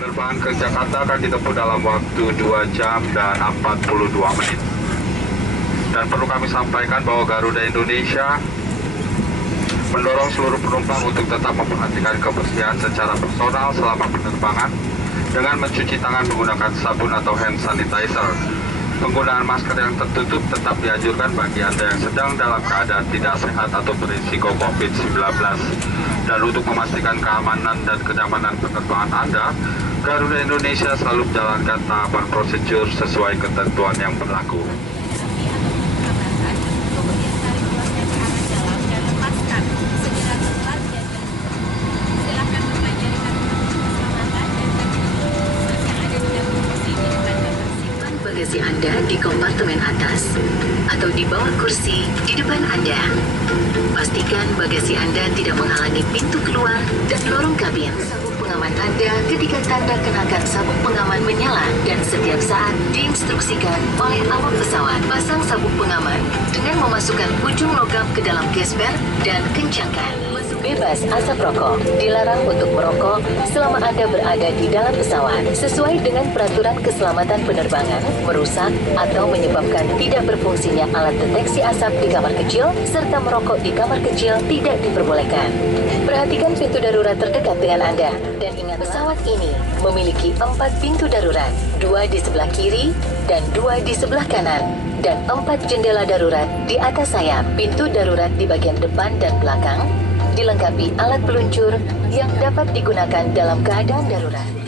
Penerbangan ke Jakarta akan ditempuh dalam waktu 2 jam dan 42 menit. Dan perlu kami sampaikan bahwa Garuda Indonesia mendorong seluruh penumpang untuk tetap memperhatikan kebersihan secara personal selama penerbangan dengan mencuci tangan menggunakan sabun atau hand sanitizer. Penggunaan masker yang tertutup tetap dianjurkan bagi Anda yang sedang dalam keadaan tidak sehat atau berisiko COVID-19. Dan untuk memastikan keamanan dan kenyamanan penerbangan Anda, Garuda Indonesia selalu menjalankan tahapan prosedur sesuai ketentuan yang berlaku. Bagasi Anda di kompartemen atas atau di bawah kursi di depan Anda. Pastikan bagasi Anda tidak menghalangi pintu keluar dan lorong kabin. Sabuk pengaman Anda ketika tanda kenakan sabuk pengaman menyala dan setiap saat diinstruksikan oleh awak pesawat. Pasang sabuk pengaman dengan memasukkan ujung logam ke dalam gesper dan kencangkan. Bebas asap rokok. Dilarang untuk merokok selama Anda berada di dalam pesawat. Sesuai dengan peraturan keselamatan penerbangan, merusak atau menyebabkan tidak berfungsinya alat deteksi asap di kamar kecil, serta merokok di kamar kecil tidak diperbolehkan. Perhatikan pintu darurat terdekat dengan Anda. Dan ingat, pesawat ini memiliki 4 pintu darurat, 2 di sebelah kiri dan 2 di sebelah kanan, dan 4 jendela darurat di atas sayap. Pintu darurat di bagian depan dan belakang dilengkapi alat peluncur yang dapat digunakan dalam keadaan darurat.